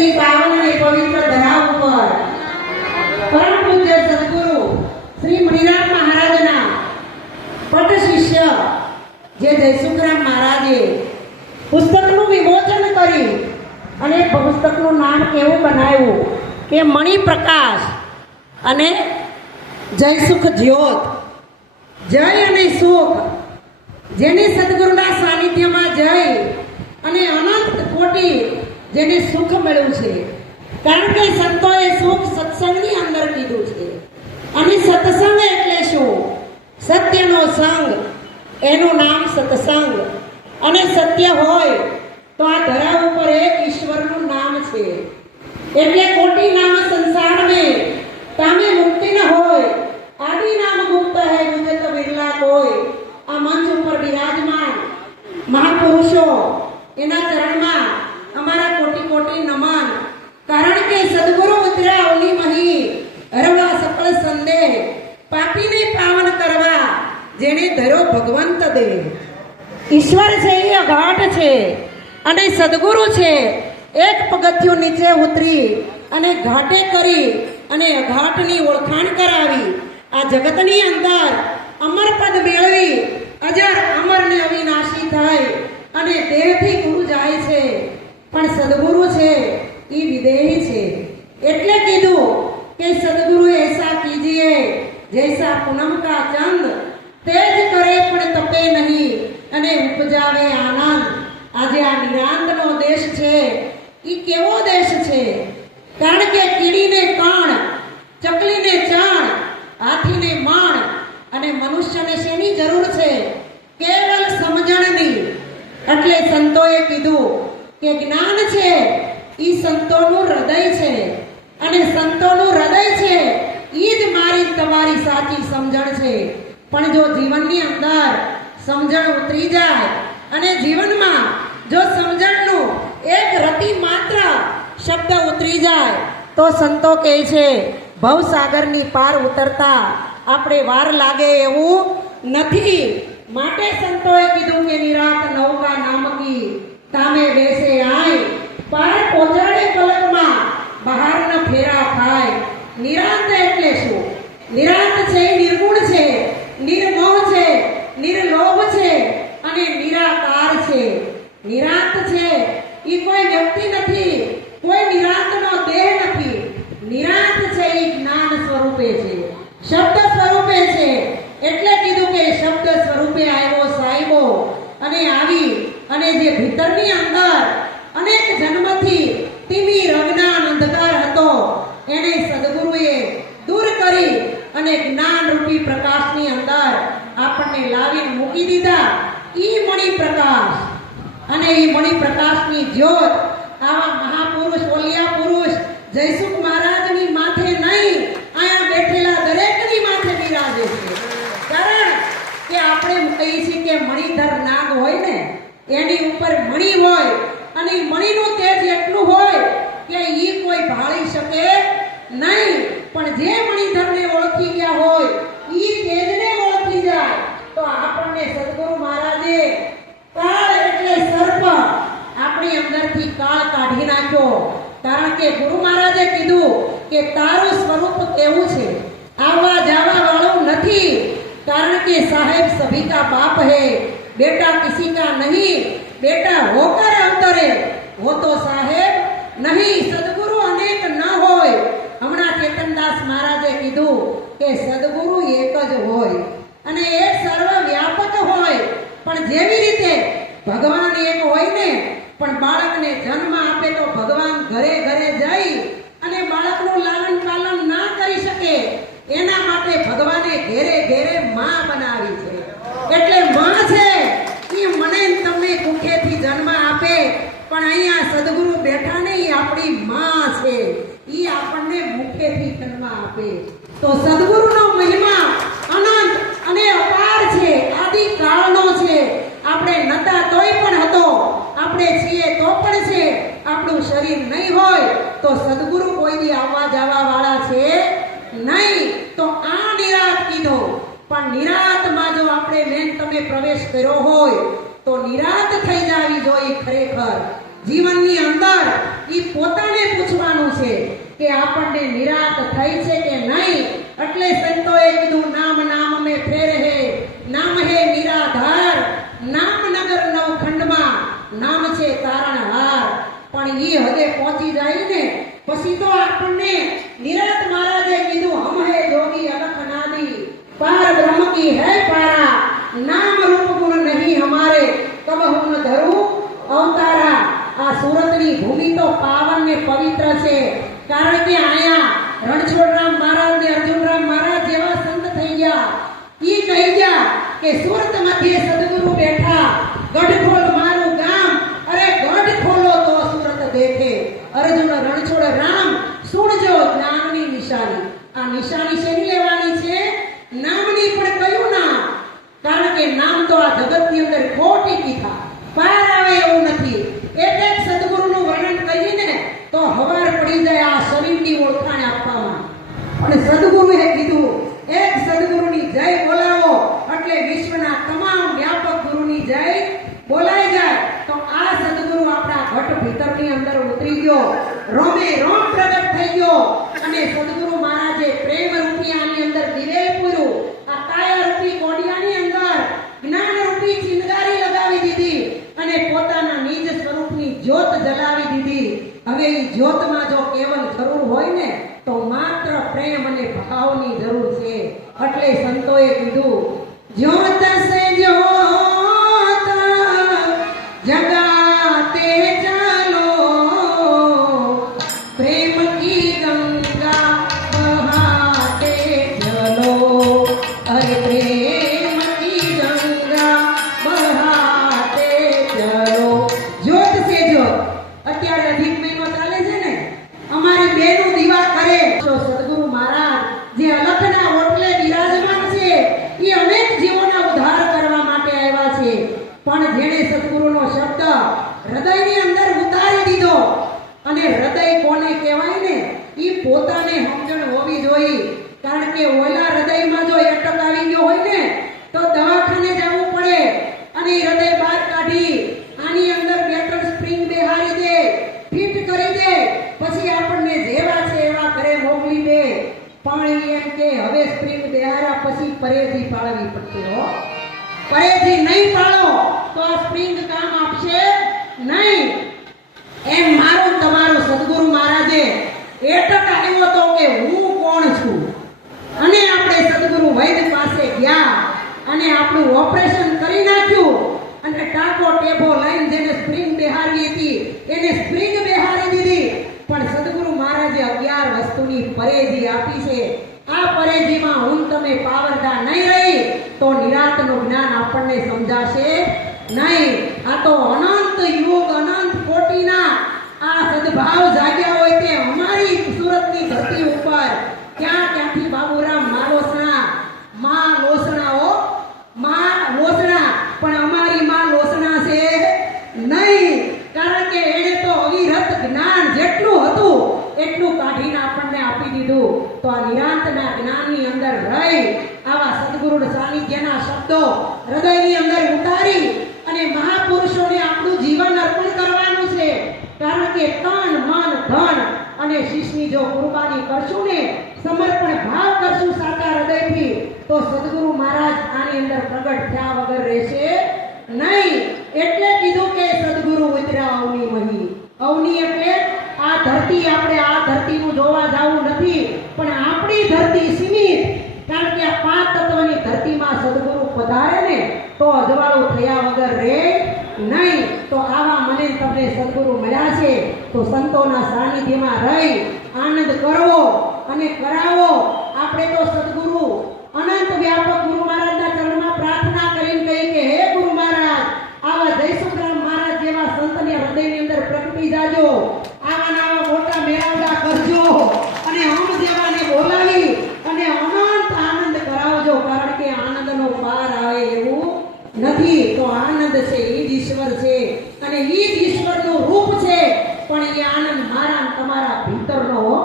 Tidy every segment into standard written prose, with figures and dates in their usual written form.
કચ્છની પાવન અને પવિત્ર ધરા ઉપર પરમ પૂજ્ય સદગુરુ શ્રી મણિનાથ મહારાજના પટ શિષ્ય જે જયસુખરામ મહારાજે પુસ્તકનું વિમોચન કરી અને પુસ્તકનું નામ કેવું બનાવ્યું કે મણિ પ્રકાશ અને જયસુખ જ્યોત. જય અને સુખ, જેને સદગુરુના સાનિધ્યમાં જઈ અને અનંત કોટી જેને સુખ મળ્યું છે. કારણ કે સંતોએ સુખ સત્સંગની અંદર કીધું છે. અને સત્સંગ એટલે શું? સત્યનો સંગ, એનું નામ સત્સંગ. અને સત્ય હોય તો આ ધરા ઉપર એક ઈશ્વરનું નામ છે. એટલે કોટી નામ સંસાર में તામે મુક્તિ ન હોય, આદિ નામ ગુપ્ત હૈ મુझे તો વિરલા કોઈ. આ મંચ ઉપર બિરાજમાન મહાપુરુષો, એના ચરણમાં અમારા કોટી કોટી નમન. કારણ કે સદગુરુ ઉતર્યા ઓલી મહી, હરવા સકળ સંદેહ, પાપીને પાવન કરવા જેને ધર્યો ભગવંત દેહ. ઈશ્વર છે એ અઘાટ છે અને સદગુરુ છે એક પગથિયું નીચે ઉતરી અને ઘાટે કરી અને અઘાટની ઓળખાણ કરાવી આ જગતની અંદર અમર પદ મેળવી અજર અમર ને અવિનાશી થાય અને દેહથી ગુરુ જાય છે. પણ સદગુરુ છે એ વિદેહી છે. એટલે કીધું કે સદગુરુ એસા કીજીએ જૈસા પૂનમ કા ચંદ, તેજ કરે પણ તપે નહીં અને ઉપજાવે આનંદ. આજે આ નિરાંતનો દેશ છે એ કેવો દેશ છે? કારણ કે કીડીને કણ, ચકલીને ચણ, હાથીને મણ અને મનુષ્યને શેની જરૂર છે? કેવલ સમજણની. એટલે સંતોએ કીધું કે જ્ઞાન છે એ સંતોનું હૃદય છે અને સંતોનું હૃદય છે એ જ મારી તમારી સાચી સમજણ છે. પણ જો જીવનની અંદર સમજણ ઉતરી જાય અને જીવનમાં જો સમજણનું એક રતિ માત્ર શબ્દ ઉતરી જાય તો સંતો કહે છે ભવસાગરની પાર ઉતરતા આપણે વાર લાગે એવું નથી. માટે સંતોએ કીધું કે નિરાત નૌકા નામકી તામે બેસે આય, પાર પહોંચાડે પલકમાં બહાર ન ફેરા ખાય. નિરાંત એટલે શું? નિરાંત છે નિર્ગુણ છે, નિર્મોહ છે, નિર્લોભ છે અને નિરાકાર છે. નિરાંત છે એ કોઈ વ્યક્તિ નથી, કોઈ નિરાંતનો દેહ નથી. નિરાંત છે એ જ્ઞાન સ્વરૂપે છે, શબ્દ સ્વરૂપે છે. એટલે કીધું કે શબ્દ સ્વરૂપે આવ્યો સાહેબો અને આવી અને જે ભીતરની અંદર અનેક જન્મથી તીવી રજ્ઞાન અંધકાર હતો એને સદગુરુએ દૂર કરી અને જ્ઞાન રૂપી પ્રકાશની અંદર આપણને લાવીને મૂકી દીધા. ઈ મણિ પ્રકાશ અને ઈ મણિ પ્રકાશની જ્યોત આવા મહાપુરુષ, ઓલિયા પુરુષ જયસુખ મહારાજની માથે નહીં, અહીંયા બેઠેલા દરેકની માથે બિરાજે છે. કારણ કે આપણે કહીએ છીએ કે મણિધર નાગ હોય ને એની ઉપર મણિ હોય અને મણિનું તેજ એટલું હોય કે ઈ કોઈ ભાળી શકે નહીં. પણ જે મણિધરને ઓળખી ગયા હોય ઈ તેજને ઓળખી જાય તો આપણને સદગુરુ મહારાજે કાળ એટલે સર્પ આપણી અંદરથી કાળ કાઢી નાખ્યો. કારણ કે ગુરુ મહારાજે કીધું કે તારું સ્વરૂપ કેવું છે? આવવા જવા વાળું નથી. કારણ કે સાહેબ સભી કા બાપ હૈ, બેટા કિસી કા નહીં, બેટા હોકર અવતરે હો તો સાહેબ નહીં. સદગુરુ અનેક ન હોય. હમણાં ચેતનદાસ મહારાજે કીધું કે સદગુરુ એક જ હોય અને એ સર્વ વ્યાપક હોય. પણ જેવી રીતે ભગવાન એક હોય ને, પણ બાળકને જન્મ આપે તો ભગવાન ઘરે ઘરે જઈ અને બાળકનું લાલન પાલન ના કરી શકે એના માટે ભગવાને ઘેરે ઘેરે માં બનાવી છે. એટલે માં છે એ મને તમને કુખેથી જન્મ આપે, પણ અહીંયા સદગુરુ બેઠા ને એ આપણી માં છે, એ આપણને મુખેથી જન્મ આપે. તો સદગુરુનો મહિમા અનંત અને અપાર છે, આદિ કાળનો છે. આપણે નતા તોય પણ હતો, આપણે છીએ તો પણ છે. આપણું શરીર નહીં હોય તો સદગુરુ કોઈ દી આવવા જવા વાળા છે નહીં. તો આ નિરાત કીધો. પણ નિરાતમાં જો આપણે મેન તમે પ્રવેશ કર્યો હોય તો નિરાત થઈ જાવી જોઈએ. ખરેખર જીવનની અંદર ઈ પોતાને પૂછવાનું છે કે આપણને નિરાત થઈ છે કે નહીં. એટલે સંતોએ કીધું નામ નામ મે ફેર હે, નામ હે નિરાધાર, નામ નગર નવખંડમાં, નામ છે તારણહાર. પણ ઈ હદે પહોંચી જાય ને પછી તો આપણને નિરાત મહારાજે કીધું હમ હે જોગી અલખ નાદી, પાર બ્રહ્મ કી હૈ પારા, નામ રૂપ ગુણ નહીં હમારે, કબ હું ધરું અવતારા. આ સુરતની ભૂમિ તો પાવન ને પવિત્ર છે, કારણ કે આયા રણછોડરામ મહારાજ ને અર્જુનરામ મહારાજ જેવા સંત થઈ ગયા. ઈ કહી ગયા કે સુરત મધ્યે સદગુરુ બેઠા, ગઢ ખોલ મારું ગામ, અરે ગઢ ખોલો તો સુરત દેખે. અર્જુન રણછોડ રામ સુણજો જ્ઞાનની નિશાની. આ નિશાની શેની લેવાની છે? નામની. પણ કયું નામ? કારણ કે નામ તો આ જગતની અંદર ખોટી કીધા પાર આવે એવું નથી. એક સદગુરુનું વર્ણન કરીને તો હવાર પડી જાય આ શરીરની ઓળખાણ આપવામાં. અને સદગુરુએ કીધું એક સદગુરુની જય બોલાવો એટલે વિશ્વના તમામ વ્યાપક ગુરુની જય બોલાઈ જાય. તો આ સદગુરુ આપણા ઘટ ભીતરની અંદર ઉતરી ગયો, રોમે રોમ પ્રગટ થઈ ગયો. અને સદગુરુ મહારાજે પ્રેમ રૂપી આની અંદર દિવેલ પૂર્યું, આ કાયા રૂપી કોડિયાની અંદર જ્ઞાન રૂપી ચિનગારી લગાવી દીધી અને પોતાના નિજ સ્વરૂપની જ્યોત જલાવી દીધી. હવે એ જ્યોતમાં જો કેવલ જરૂર હોય ને તો માત્ર પ્રેમ અને ભાવની જરૂર છે. એટલે સંતોએ કીધું જ્યોત સે જ્યોત જગાતે ચાલો, પ્રેમ કી ગંગા બહાતે ચલો, અરે પ્રેમ કી ગંગા બહાતે ચલો. જ્યોત સે જ્યોત. અત્યારે અધિક મહિનો ચાલે છે ને, અમારી બેનું દીવા કરે તો સદગુરુ મહારાજ જે અલખના ઓટલે બિરાજમાન છે એ અનેક જીવોના ઉદ્ધાર કરવા માટે આવ્યા છે. પણ જેણે સદગુરુનો શબ્દ હૃદયની અંદર ઉતારી દીધો, અને હૃદય કોને કહેવાય ને એ પોતાને સમજણ હોવી જોઈએ. કારણ કે ઓલા હૃદયમાં જો અટક આવી ગયો હોય ને તો દવાખાને જવું પડે અને હૃદય બહાર કાઢી આની અંદર બે ત્રણ સ્પ્રિંગ બેહારી દે, ફિટ કરી દે, પછી આપણને જેવા છે એવા ઘરે મોકલી દે. પણ એમ કે હવે સ્પ્રિંગ બેહાર્યા પછી પરેજી પાળવી પડશે હો. પરેજી નહીં પાળો તો આ સ્પ્રિંગ કામ આપશે નહીં. એમ મારું તમારું સદગુરુ મહારાજે એટક આવ્યો તો કે હું કોણ છું. અને આપણે સદગુરુ વૈદ્ય પાસે ગયા અને આપણું ઓપરેશન કરી નાખ્યું અને ટાંકો ટેબો લઈને જેને સ્પ્રિંગ બેહારી હતી એને સ્પ્રિંગ બેહારી દીધી. પણ સદગુરુ મહારાજે 11 વસ્તુની પરેજી આપી છે. આ પરેજીમાં હું તમે પાવરદા નહીં રહી તો નિરાંતનું જ્ઞાન આપણને સમજાશે નહીં. આ તો અનંત યુગ અનંત કોટીના આ સદભાવ જાગ્યા હોય તે અમારી સુરતની ધરતી ઉપર ક્યાંથી બાબુરામ માલોસણા માં લોસણાઓ માં લોસણા, પણ અમારી માં લોસણા છે નહીં. કારણ કે એને તો અવિરત જ્ઞાન જેટલું હતું એટલું કાઢીને આપણને આપી દીધું. તો આ નિરાંતના જ્ઞાનની અંદર રહી આવા સદગુરુ સાનિધ્યના શબ્દો હૃદયની અંદર ઉતારી અને મહાપુરુષોને આપણું જીવન અર્પણ કરવાનું છે. કારણ કે તન મન ધન અને શીશની જો કુરબાની કરશું ને, સમર્પણ ભાવ કરશું સાચા હૃદયથી, તો સદગુરુ મહારાજ આની અંદર પ્રગટ થયા વગર રહેશે નહીં. એટલે કીધું કે સદગુરુ ઉતર્યા અવની મહી. અવની એટલે આ ધરતી. આપણે આ ધરતીનું જોવા જવું નથી, પણ આપણી ધરતી સીમિત. કારણ કે આ 5 તત્વની ધરતીમાં સદગુરુ પધારે ને તો અજવાળું થયા વગર રહે નહીં. તો આવા મને તમને સદગુરુ મળ્યા છે તો સંતોના સાનિધ્યમાં રહી આનંદ કરવો અને કરાવો. આપણે તો સદગુરુ અનંત વ્યાપક ગુરુ મહારાજના ચરણમાં પ્રાર્થના કરીને કહી કે હે ગુરુ મહારાજ, આવા જયસુખરામ મહારાજ જેવા સંતને હૃદયની અંદર પ્રગટી જાજો, આવા મોટા મેળાવડા કરજો અને હમ જેવાને બોલાવી અને અનંત આનંદ કરાવજો. કારણ કે આનંદનો પાર આવે એવું નથી. તો આનંદ છે એ જ ઈશ્વર છે અને એ જ ઈશ્વરનું રૂપ છે. પણ એ આનંદ મારા તમારા ભીતરનો હો.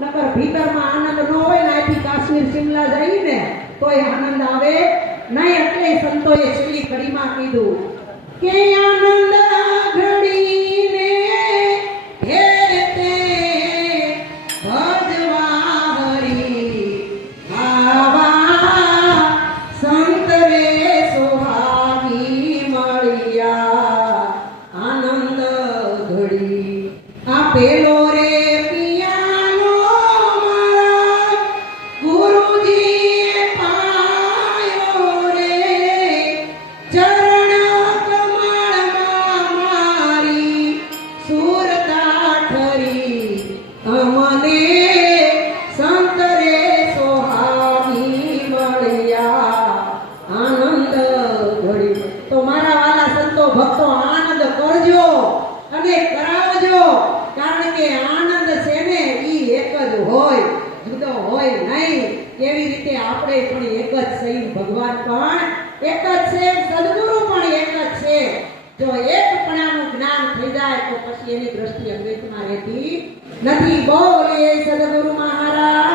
નકર ભીતરમાં આનંદ ન હોય ને આથી કાશ્મીર શિમલા જઈને તો એ આનંદ આવે નહીં. એટલે સંતોએ છેલ્લી કડીમાં કીધું કે આનંદ ઘડીને હે સાંભળેલો રે પિયાનો મારા ગુરુજીએ પાયો રે ચરણ કમળમાં મારી સુરતા ઠરી અમને સંત રે સોહાવી મળ્યા આનંદ ઘડી. તો મારા વાલા સંતો ભક્તો આનંદ કરજો અને કરાવજો, કારણ કે આનંદ છે ને ઈ એક જ હોય, જુદો હોય નહીં. કેવી રીતે આપણે પણ એક જ છે, ભગવાન પણ એક જ છે, સદગુરુ પણ એક જ છે. જો એકપણાનું જ્ઞાન થઈ જાય તો પછી એની દ્રષ્ટિ અદ્વૈતમાં રહેતી નથી. બોલીએ સદગુરુ મહારાજ